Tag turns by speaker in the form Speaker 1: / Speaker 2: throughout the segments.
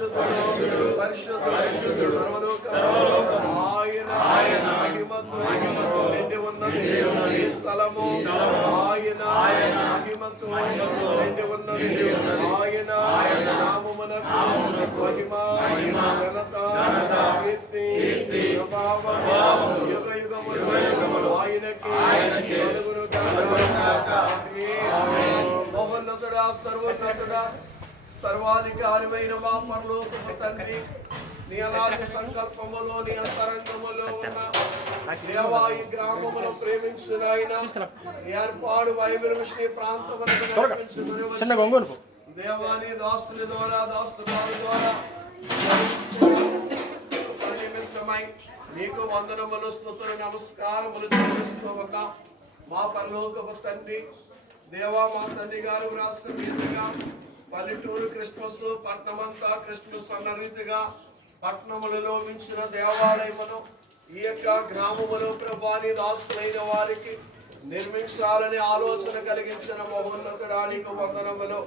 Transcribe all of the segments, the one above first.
Speaker 1: పరిశుద్ధుడు పరిశుద్ధుడు సర్వలోక ఆయన మహిమతో నిండి ఉన్నది ఈ స్థలము ఆయన మహిమతో నిండి ఉన్నది ఆయన నామమునకు మహిమ ఘనత కీర్తి ప్రభావము యుగ యుగములు ఆయనకి కలుగును మహోన్నతుడా సర్వోన్నతుడా సర్వాధికారమైన మా పరలోకపు తండ్రి నీ అనాది సంకల్పములో నీ అంతరంగములో ఉన్న దేవా ఈ గ్రామమును ప్రేమించిన ఆయన ఏర్పాడు బైబిల్ మిషన్. దేవాని దాస్తుని ద్వారా దాస్తురాల ద్వారా నిమిత్తమై నీకు వందనములు స్థుతులు నమస్కారములు చెల్లిస్తూ ఉన్నాం. మా పరలోకపు తండ్రి దేవా మా తండ్రి గారు రాష్ట్ర మీదుగా పల్లెటూరు క్రిస్మస్ పట్నమంతా క్రిస్మస్ అన్న రీతిగా పట్నములలో మించిన దేవాలయమును ఈ యొక్క గ్రామములో ప్రభాని దాసులైన వారికి నిర్మించాలని ఆలోచన కలిగించిన మహోన్నతుడానికి వందనములు.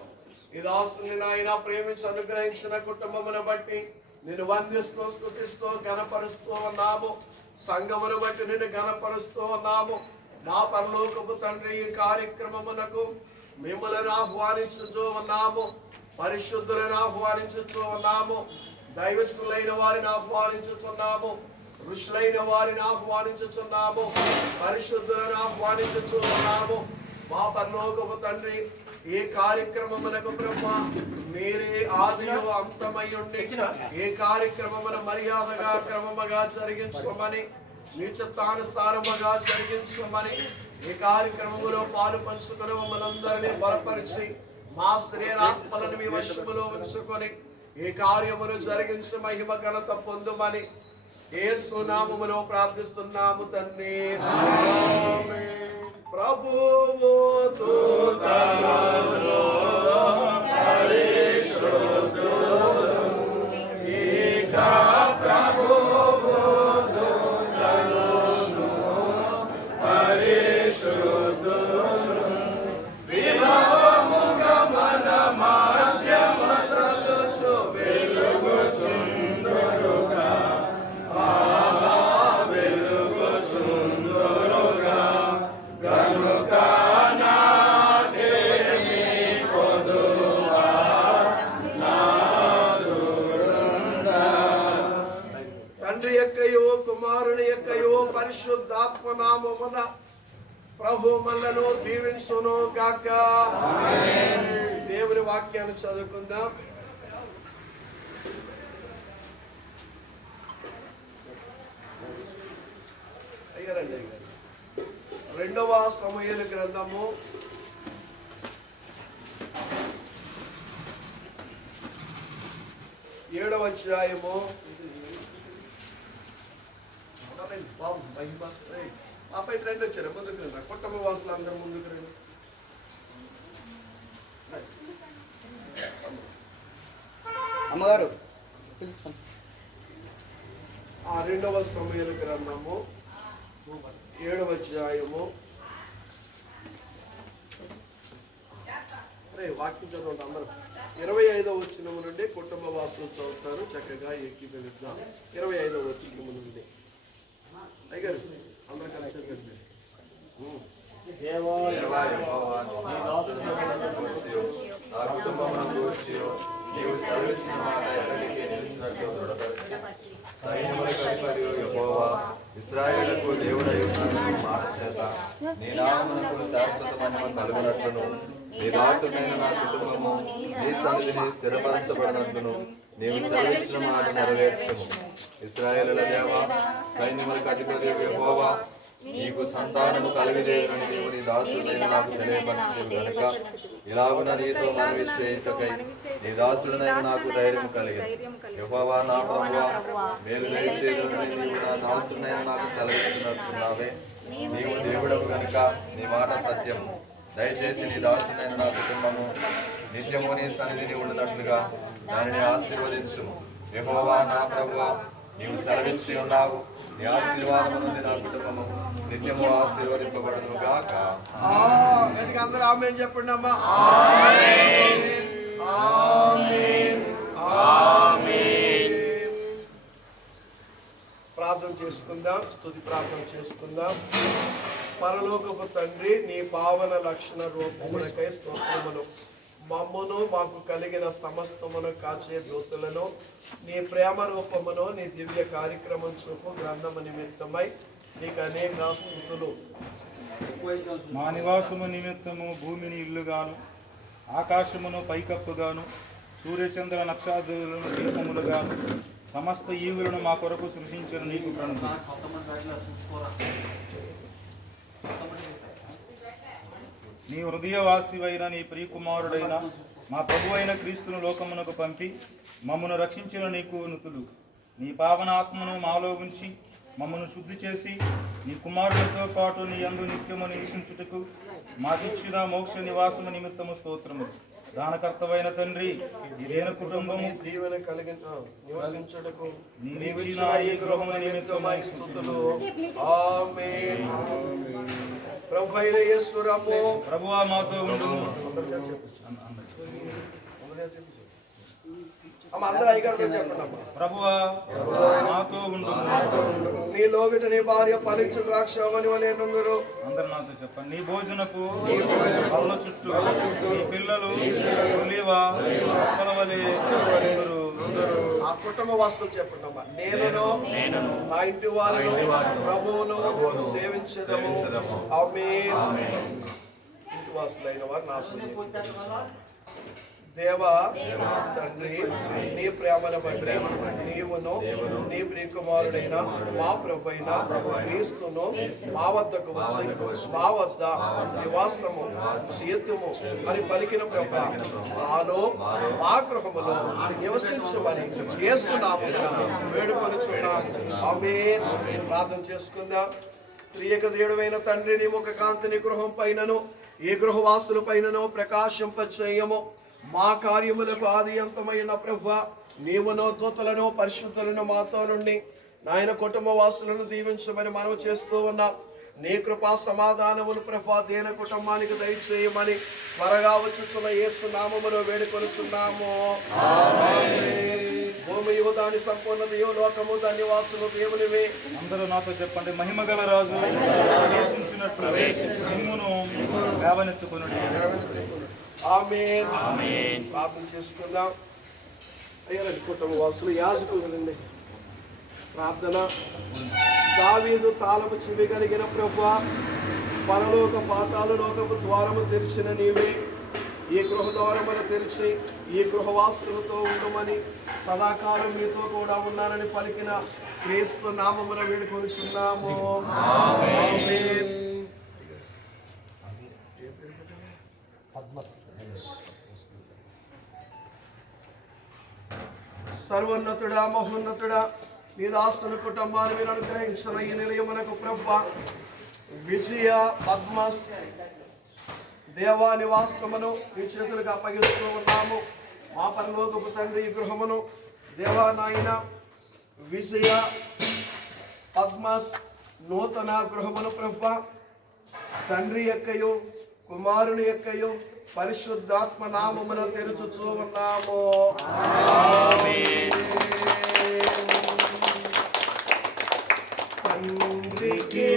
Speaker 1: ఈ దాసుని నాయన ప్రేమించి అనుగ్రహించిన కుటుంబమును బట్టి నేను వందిస్తూ స్థుతిస్తూ గనపరుస్తూ ఉన్నాము. సంఘమును బట్టి నిన్ను గనపరుస్తూ ఉన్నాము. మా పరలోకపు తండ్రి ఈ కార్యక్రమమునకు మిమ్మల్ని ఆహ్వానించుతూ ఉన్నాము పరిశుద్ధులను ఆహ్వానించుతూ ఉన్నాము దైవస్తులైన వారిని ఆహ్వానించుతున్నాము ఋషులైన వారిని ఆహ్వానించుచున్నాము పరిశుద్ధులను ఆహ్వానించుచు ఉన్నాము మా పరలోకపు తండ్రి ఈ కార్యక్రమమునకు బ్రహ్మ మీరే ఆదిలో అంతమై ఉండి ఏ కార్యక్రమమును మర్యాదగా క్రమముగా జరిగించమని మీ చిత్తానుసారముగా జరిగించమని ఈ కార్యక్రమములో పాలు పంచుకుని మమ్మల్ందరినీ బలపరిచి మా శరీరాత్మలను మీ వశములో ఉంచుకొని ఈ కార్యమును జరిగించి మహిమ ఘనత పొందుమని ఏ సునామములో ప్రార్థిస్తున్నాము తండ్రి ప్రభువు దూతలలో దేవుని వాక్యాన్ని చదువుకుందాం అయ్యారండి రెండవ సమయాల గ్రంథము ఏడవ అధ్యాయము. బాబు మహిమ. రేయ్. రెండు వచ్చారు. ముందుకు రండి. కుటుంబ వాసులు అందరూ ముందుకు రండి.
Speaker 2: అమ్మగారు.
Speaker 1: ఆ రెండవ సమయాల గ్రంథము ఏడవ అధ్యాయము. రే వాక్యం చదవండి అందరూ. ఇరవై ఐదవ వచ్చినము నుండి కుటుంబ వాసులు చదువుతారు చక్కగా ఏకీభవిద్దాం ఇరవై ఐదవ వచ్చినము నుండి. అయ్యారు అందరూ కలిసి. ఉం.
Speaker 3: దేవా నీవు సెలవిచ్చిన మాట ఎవరికి నిలిచినట్లు దృఢపరచు. సైన్యములకు అధిపతియు యెహోవా, ఇశ్రాయేలుకు దేవుడై మాట చేత నీ నామమునకు శాశ్వత మహిమ కలుగునట్లును నీ దాసుడైన నా కుటుంబము నీ సన్నిధిని స్థిరపరచబడినట్లును నీవు సెలవిచ్చిన మాట నెరవేర్చుము ఇశ్రాయేలుల దేవా సైన్యములకు అధిపతి యహోవా నీకు సంతానము కలుగజేయని దేవుని నీ దాసుడైన నాకు తెలియపరచు గనుక ఇలాగున నీతో మనవి చేయుటకై నీ దాసుడనైన నాకు ధైర్యం కలిగింది యెహోవా నా ప్రభువా మేలు దయచేయదని నీవు నా దాసుడనైన నాకు సెలవిస్తున్నట్టున్నావే నీవు దేవుడవు కనుక నీ మాట సత్యము. దయచేసి నీ దాసుడైన నా కుటుంబము నిత్యము నీ సన్నిధిని ఉండినట్లుగా దానిని ఆశీర్వదించుము. యహోవా నా ప్రభువా నీవు సెలవిచ్చి ఉన్నావు. నీ ఆశీర్వాదం నా కుటుంబము. నిత్యము ఆశీర్వదింపబడును గాక
Speaker 1: గట్టిగా అందరూ ఆమెన్ చెప్పండి అమ్మా ప్రార్థన చేసుకుందాం స్థుతి ప్రార్థన చేసుకుందాం. పరలోకపు తండ్రి నీ పావన లక్షణ రూపములకై స్తోత్రములు. మమ్మను మాకు కలిగిన సమస్తమును కాచే దూతులను నీ ప్రేమ రూపమును నీ దివ్య కార్యక్రమం చూపు గ్రంథము నిమిత్తమై నీకు అనేక స్థుతులు
Speaker 4: మా నివాసము నిమిత్తము భూమిని ఇల్లుగాను ఆకాశమును పైకప్పుగాను సూర్యచంద్ర నక్షత్రములను దీపములుగాను సమస్త ఈవులను మా కొరకు సృష్టించిన నీకు ప్రణతి నీ హృదయవాసివైన నీ ప్రియకుమారుడైన మా ప్రభు అయిన క్రీస్తును లోకమునకు పంపి మమ్మను రక్షించిన నీకు నుతులు. నీ పావన ఆత్మను మాలో ఉంచి మమ్మను శుద్ధి చేసి నీ కుమారులతో పాటు నీ యందు నిత్యము నివసించుటకు మాకిచ్చిన మోక్ష నివాసము నిమిత్తము స్తోత్రము. దానకర్తవైన తండ్రి ఇదేన కుటుంబము
Speaker 1: దీవెన కలిగిన ఆ, నివసించుటకు
Speaker 4: నీవు
Speaker 1: నీవిచ్చిన ఈ గృహము నిమిత్తమై స్థుతులు. ఆమేన్. ప్రభు అయిన యేసు రమ్ము.
Speaker 4: ప్రభువా మాతో ఉండుము
Speaker 1: అందరూ అందరూ అమ్మ అందరూ అయ్యగారితో చెప్పండి అమ్మ.
Speaker 4: ప్రభువా ఉండుము
Speaker 1: నీ లోగిట నీ భార్య ఫలించు ద్రాక్ష అవని వలేనందరూ
Speaker 4: అందరు నాతో చెప్పండి. నీ భోజనపు పళ్ళ చుట్టూ నీ పిల్లలు అందరూ
Speaker 1: ఆ కుటుంబ వాసులు చెప్పండి అమ్మా. నేను నా ఇంటి వారిని ప్రభువును సేవించదము. ఆమేన్. ఇంటి వాసులైన వారు నాతో దేవా తండ్రి నీ ప్రేమను బట్టి నీవును నీ ప్రియకుమారుడైన మా ప్రభు అయిన క్రీస్తును మా వద్దకు వచ్చి మా వద్ద నివాసము సీతము అని పలికిన ప్రభు మాలో మా గృహములో నివసించమని చేస్తున్నాము వేడుకొనిచున్నాము. ఆమేన్. ప్రార్థన చేసుకుందాం. త్రియక దేవుడైన తండ్రి నీ ముఖ కాంతిని గృహం పైనను ఏ గృహవాసుల పైనను ప్రకాశింపచేయము. మా కార్యములకు ఆది అంతమైన ప్రభు నీవునో దూతలను పరిశుద్ధులను మాతో నుండి నాయన కుటుంబ వాసులను దీవించమని మనవి చేస్తూ ఉన్నాం. నీ కృపా సమాధానములు ప్రభా దేన కుటుంబానికి దయచేయమని త్వరగా వచ్చుచున్న ఏసు నామములో వేడుకొనుచున్నాము. ఆమేన్. భూమి యువదాని సంపూర్ణత లోకము దాని నివాసులు దేవునివే.
Speaker 4: అందరూ నాతో చెప్పండి మహిమగల రాజు ప్రవేశించినట్లు నిమ్మును
Speaker 1: ఆమేన్. ప్రార్థన చేసుకుందాం. అయ్యారండి కుటుంబ వాసులు యాజకులు రండి ప్రార్థన. దావీదు తాళము చెవి కలిగిన ప్రభు పరలోక పాతాలు లోకపు ద్వారము తెరిచిన నీవే. ఈ గృహ ద్వారమును తెరిచి ఈ గృహవాసులతో ఉండమని సదాకాలం మీతో కూడా ఉన్నానని పలికిన క్రీస్తు నామమున వేడుకొనిచున్నాము. ఆమేన్. సర్వోన్నతుడా మహోన్నతుడా. మీ దాస్తుల కుటుంబాన్ని మీరు అనుగ్రహించిన ఈ నిలయమునకు ప్రభ. విజయ పద్మ దేవా నివాసమును మీ చేతులకు అప్పగిస్తూ ఉన్నాము. మా పరలోకపు తండ్రి గృహమును. దేవా నాయన విజయ పద్మస్ నూతన గృహమును ప్రభ. తండ్రి యొక్కయు కుమారుని యొక్కయు పరిశుద్ధాత్మ నామమున తెరుచుచూ ఉన్నాము. తండ్రికి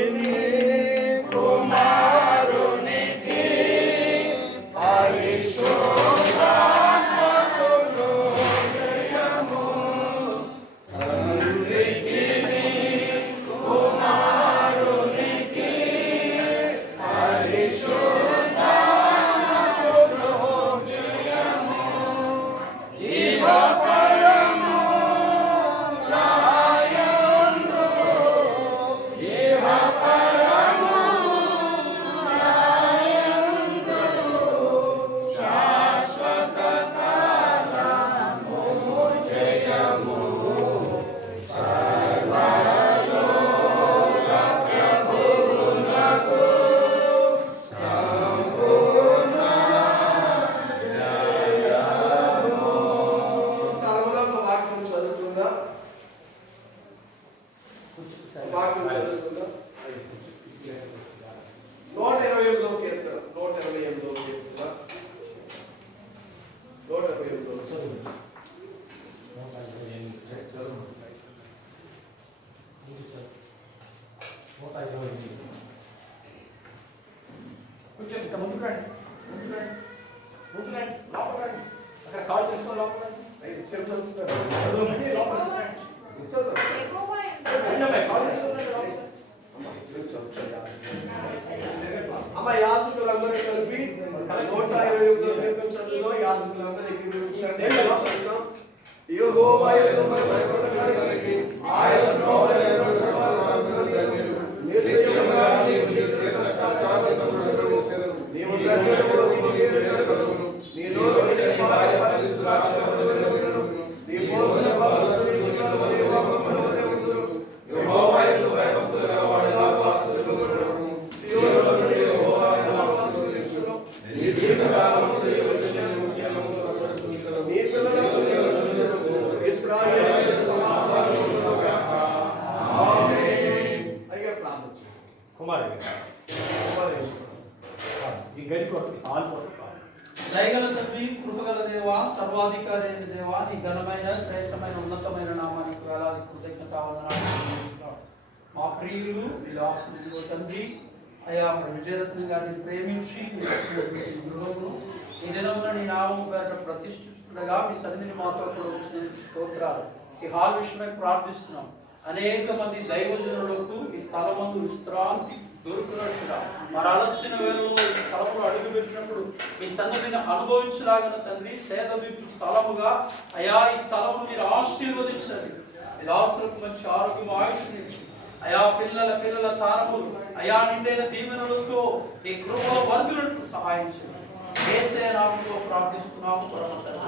Speaker 5: తండ్రి అయా మన విజయరత్న గారిని ప్రేమించి మీరు గృహమును ఈ దినమున నీ నామం పేరట ప్రతిష్ఠిస్తుండగా మీ సన్నిధిని మాతో కూడా వచ్చిన స్తోత్రాలు. ఈ హాల్ విషయమై ప్రార్థిస్తున్నాం. అనేక మంది దైవజనులకు ఈ స్థలమందు విశ్రాంతి దొరుకునట్టుగా మరి ఆలస్యం వేళలో ఈ స్థలంలో అడుగు పెట్టినప్పుడు మీ సన్నిధిని అనుభవించలాగిన తండ్రి సేద స్థలముగా అయా ఈ స్థలము మీరు ఆశీర్వదించండి. విలాసులకు మంచి ఆరోగ్యం ఆయుష్ ఇచ్చి అయా పిల్లల పిల్లల తారములు అయా నిండైన దీవెనలతో నీ కృపలో వర్గులకు సహాయం చేయండి ఏసే నామంలో ప్రార్థిస్తున్నాము పరమ తండ్రి.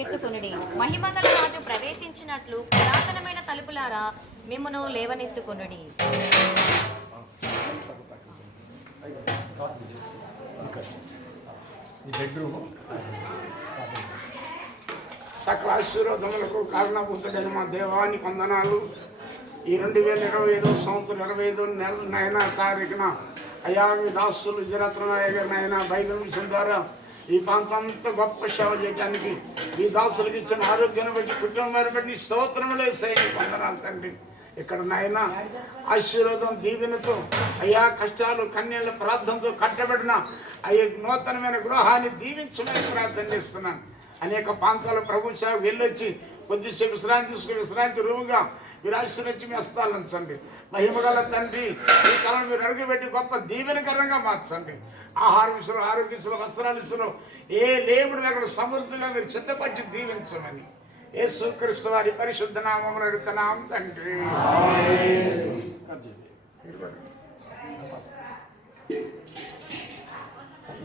Speaker 6: తలలు పైకెత్తుకొనుడి మహిమగల రాజు ప్రవేశించినట్లు పురాతనమైన తలుపులారా మిమ్మును లేవనెత్తుకొనుడి.
Speaker 7: సకల ఆశీర్వాదములకు కారణభూతుడైన మా దేవానికి వందనాలు. ఈ రెండు వేల ఇరవై ఐదో సంవత్సరం ఇరవై ఐదో నెల నైన తారీఖున అయా మీ దాసులు జరత్నాయ గారి నాయన బైబిల్ ద్వారా ఈ ప్రాంతం గొప్ప సేవ చేయడానికి ఈ దాసులకు ఇచ్చిన ఆరోగ్యాన్ని బట్టి కుటుంబాన్ని బట్టి నీ స్తోత్రములే సైని వందనాలు తండ్రి. ఇక్కడ నాయన ఆశీర్వాదం దీవెనతో అయ్యా కష్టాలు కన్యల ప్రార్థనతో కట్టబడిన అయ్యే నూతనమైన గృహాన్ని దీవించమని ప్రార్థన చేస్తున్నాను. అనేక ప్రాంతాల ప్రభుత్వ వెళ్ళొచ్చి కొద్దిసేపు విశ్రాంతి తీసుకుని విశ్రాంతి రూముగా మీ హస్తాలు ఉంచండి మహిమగల తండ్రి ఈ కాలం మీరు అడుగుపెట్టి గొప్ప దీవెనకరంగా మార్చండి ఆహారం ఇసులు ఆరోగ్య ఇసులు వస్త్రాలు ఇసులు ఏ లేబుడు అక్కడ సమృద్ధిగా మీరు చిత్తపరిచి దీవించమని యేసు క్రీస్తు వారి పరిశుద్ధ నామములు అడుగుతున్నాం తండ్రి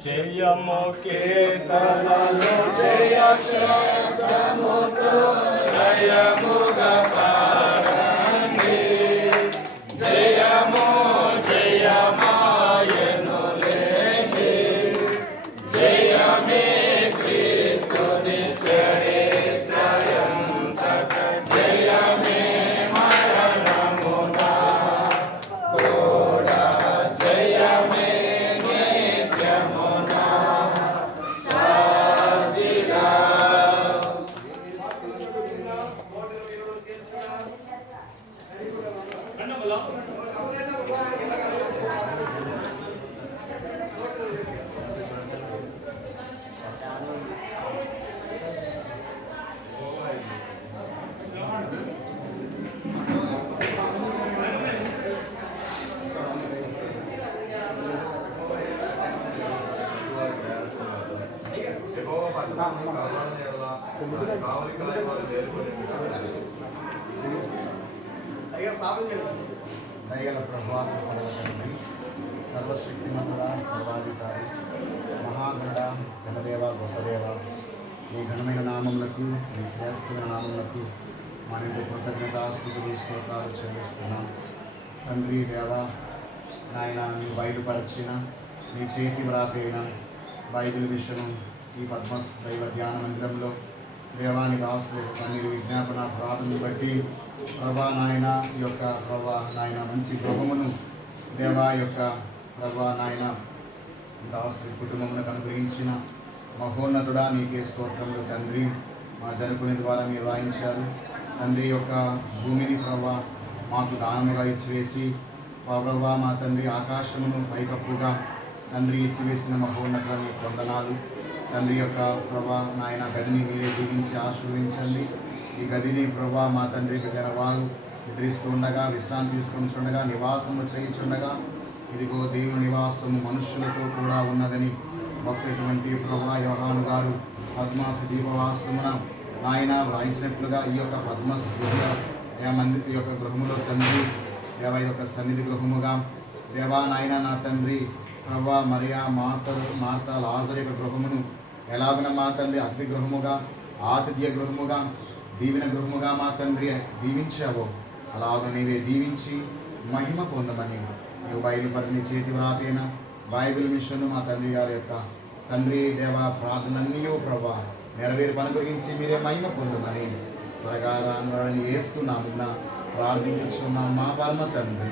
Speaker 8: జయము
Speaker 1: కీర్తనలు జయ శబ్దముతో
Speaker 8: జయముగా
Speaker 9: దయగల ప్రభావం సర్వశక్తి మండల సర్వాధికారి మహాగణ గణదేవ గొప్పదేవ మీ ఘనమైన నామములకు మీ శ్రేష్టమైన నామములకు మా నుండి కృతజ్ఞతాస్తుతులు శ్లోకాలు చెల్లిస్తున్నాం. తండ్రి దేవ నాయన మీ బయలుపరచిన మీ చేతి వ్రాతైన బైబిల్ విషయం ఈ పద్మ దైవ ధ్యాన మందిరంలో దేవాని దాసు పన్నీరు విజ్ఞాపన ప్రార్థనను బట్టి ప్రభా నాయన ఈ యొక్క ప్రభా నాయన మంచి గృహమును దేవా యొక్క ప్రభా నాయన దాసు కుటుంబమునకు అనుగ్రహించిన మహోన్నతుడా నీకే స్తోత్రములు తండ్రి. మా జరుపుని ద్వారా మీరు వాయించారు. తండ్రి యొక్క భూమిని ప్రభా మాకు దానముగా ఇచ్చివేసి ప్రభా మా తండ్రి ఆకాశమును పైకప్పుగా తండ్రి ఇచ్చివేసిన మహోన్నతులని వందనాలు తండ్రి యొక్క ప్రభా నాయన గదిని మీరే దీవించి ఆశీర్వదించండి. ఈ గదిని ప్రభా మా తండ్రి బిడ్డల నిద్రిస్తూ ఉండగా విశ్రాంతి తీసుకుంటుండగా నివాసము చేయించుండగా ఇదిగో దేవుని నివాసము మనుషులతో కూడా ఉన్నదని భక్తుటువంటి ప్రభా యోహాను గారు పద్మాస దీపవాసమున ఆయన వ్రాయించినట్లుగా ఈ యొక్క పద్మస్ విద్య మంది ఈ యొక్క గృహములో తండ్రి దేవ ఈ యొక్క సన్నిధి గృహముగా దేవా నాయన నా తండ్రి ప్రభా మరియా మార్త మార్త లాజర్ యొక్క గృహమును ఎలాగున మా తండ్రి అతిథి గృహముగా ఆతిథ్య గృహముగా దీవెన గృహముగా మా తండ్రి దీవించావో అలాగ నీవే దీవించి మహిమ పొందమని నీవు బయలుపరిని చేతి వ్రాతైన? బైబిల్ మిషన్ మా తండ్రి గారి యొక్క తండ్రి దేవ ప్రార్థనన్నీ ప్రభా నెరవేరు అనుగ్రహించి మీరే మహిమ పొందమని త్వరగా రాని వేస్తున్నామున్న ప్రార్థించున్నాం మా పరమ తండ్రి.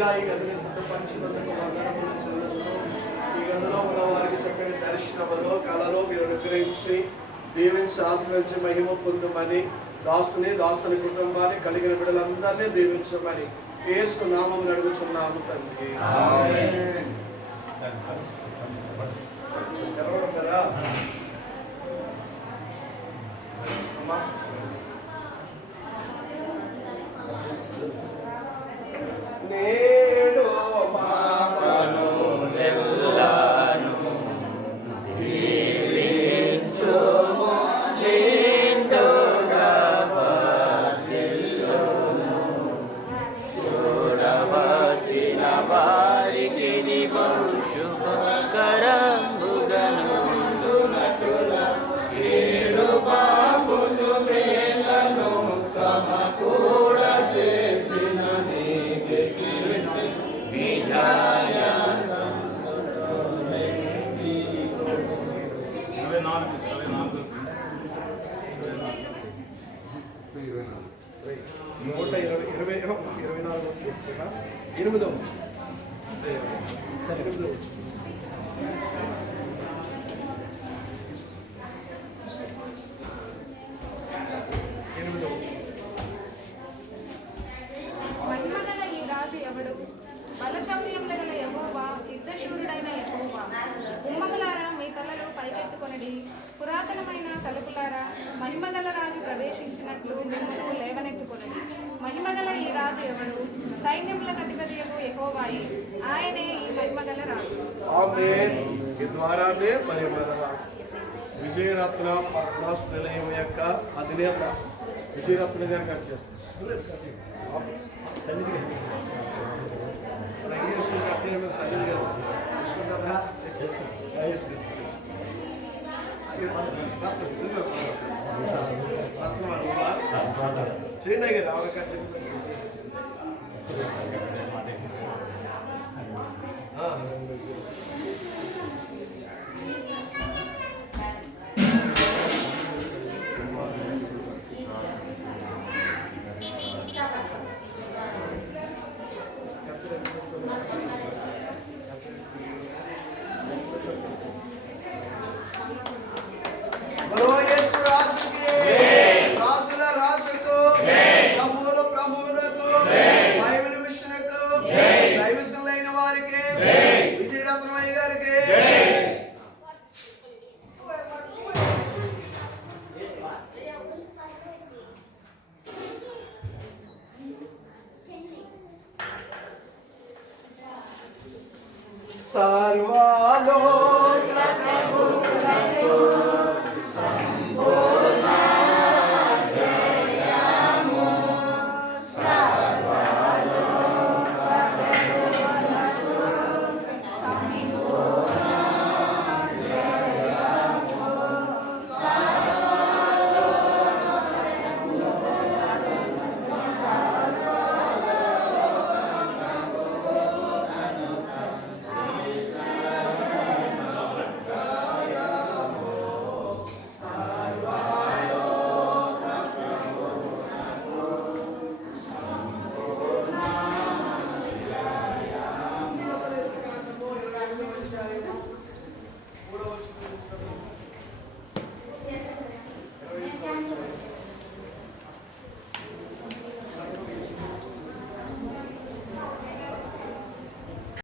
Speaker 1: గదిగా ఈ గదిని సిద్ధపరిచినందుకు వందనములు చెల్లిస్తూ ఈ గదిలో ఉన్న వారికి చక్కని దర్శనములో కళలో మీరు అనుగ్రహించి దీవించి ఆశ్రయించి మహిమ పొందమని దాసుని దాసుని కుటుంబాన్ని కలిగిన బిడ్డలందరినీ దీవించమని ఏసు నామం నడుగుచున్నాము తండ్రి. ఆమేన్ ఈ ద్వారానే మరి మన విజయరత్న పద్మాస్ నిలయం యొక్క అధినేత విజయరత్న గారు కట్ చేస్తారు మన ఇంగ్లీష్ కట్ చేయడం